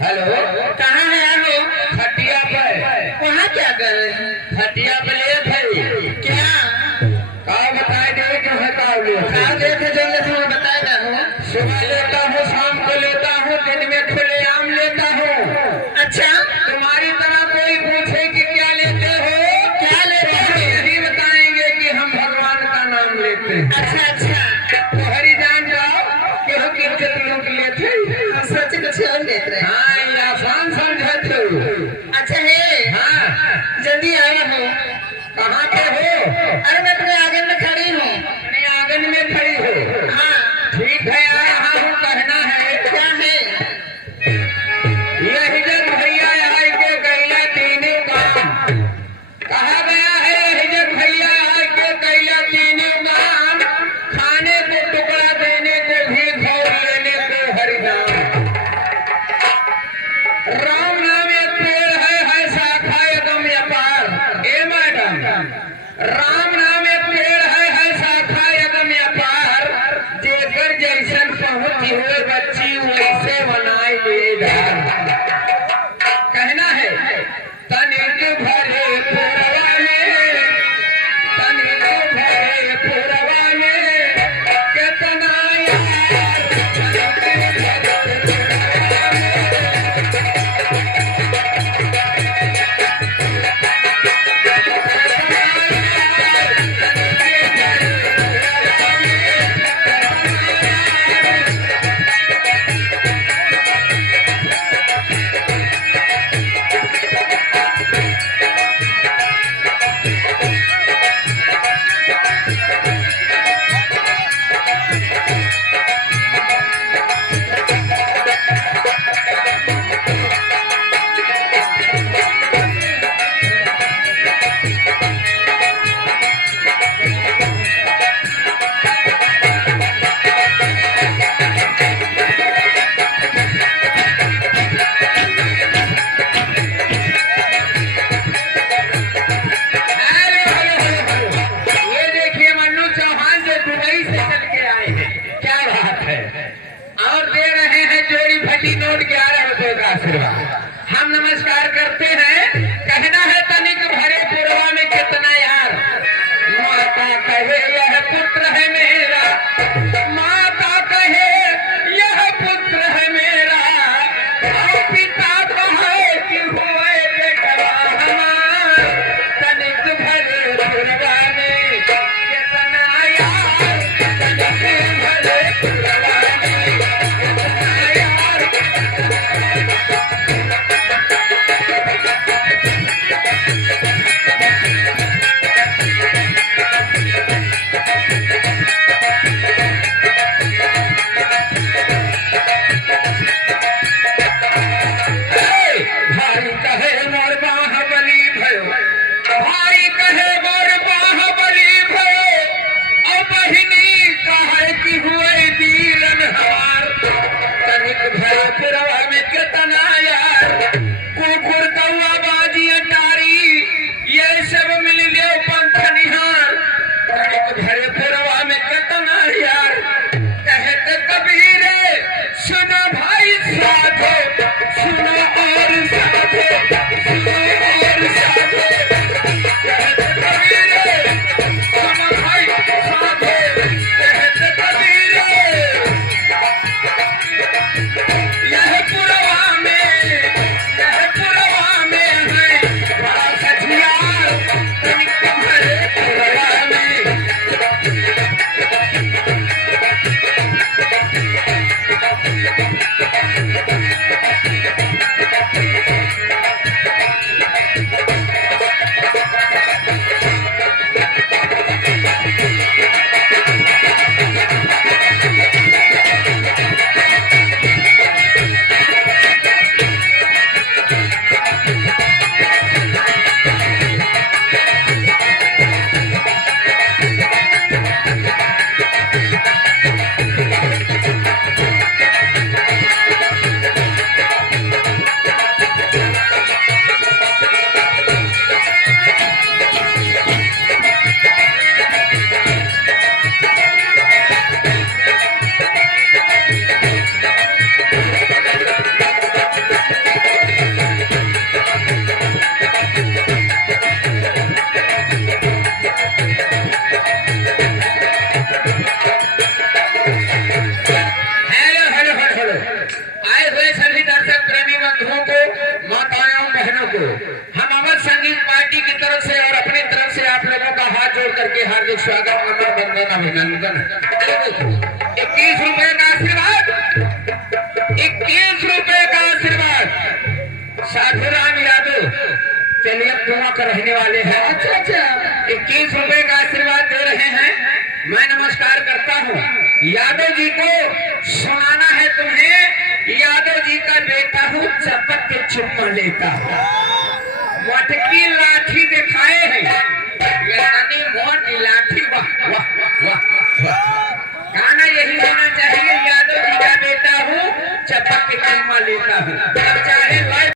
हेलो, कहाँ है आलो? खटिया पे। वहाँ क्या कर रहे हैं? खटिया पे ले भाई। क्या का बताए दे क्यों है का ले कहा देखे जल्दी से मैं बताए ना हो। सुबह लेता हूँ, शाम को लेता हूँ, दिन में खुलेआम लेता हूँ। अच्छा, तुम्हारी तरह कोई पूछे कि क्या लेते हो, क्या लेते तो हम हो? यही बताएंगे कि हम भगवान का नाम लेते हैं। अच्छा अच्छा, तो हरी जान जाओ कि हम इज्जत लोग लेते हैं। हम सोचे कुछ और लेते रहे। हाँ, ये आसान समझते हो। अच्छा है, हाँ, जल्दी आया हो। कहाँ पे हो? अरे मैं अपने आंगन में खड़ी हूँ। अपने आंगन में खड़ी हो? हाँ, ठीक है, आ रहा हूँ। कहना है क्या है? यही जब भैया आए के कैला तीनों काम। कहा गया है यही जब भैया आए के कैला तीनों काम। खाने को टुकड़ा देने को भी घोर लेने को हरिनाम। राम नाम एक पेड़ है शाखा एकदम अपार। ए मैडम, राम नाम एक पेड़ है शाखा एकदम अपार। जेकर जैसन पहुंची हुए बच्ची वैसे बनाए बेदार। कहना है तनिक भरे पुरवा में, तनिक भरे पुरवा में कितना यार, तनिक भरे पुरवा में हेलो हेलो हेलो, ये देखिए मन्नू चौहान जो दुबई से चल के आए हैं। क्या बात है। और दे रहे हैं जोड़ी फटी नोट 11 रुपए का आशीर्वाद। हम नमस्कार करते हैं। कहना है तनिक भरे पुरवा में कितना यार। माता कहे यह पुत्र है मेरा, माता कहे यह पुत्र है मेरा, और पिता कहे कि होए बेटवा हमार। तनिक भरे पुरवा में कितना यार, तनिक भरे पुरवा में कितना यार। भाई कहे मोर बाहुबली भयो, भाई कहे मोर बाहुबली भयो, और बहिनी कहे कि हुए दीलन हमार। तनिक भरे पुरवा में कितना यार, कुकुर कौआ बाजी अटारी, ये सब मिल लियो पंथ निहार। तनिक भरे पुरवा में कितना यार। कहते कबीर सुनो भाई साधो, सुनो और साधो, सुनो और साधो। कहते कबीर सुनो भाई साधो, कहते कबीर यह के रहने वाले हैं। अच्छा अच्छा 21 रुपए का आशीर्वाद दे रहे हैं। मैं नमस्कार करता हूँ। यादव जी को सुनाना है तुम्हें। यादव जी का बेटा हूँ, चपक के चुम्मा लेता हूँ। मटकी लाठी दिखाए हैं, ये तनी मोटी लाठी। वाह वाह वाह वाह। गाना यही होना चाहिए। यादव जी का बेटा हूँ, चपक के चुम्मा लेता हूँ।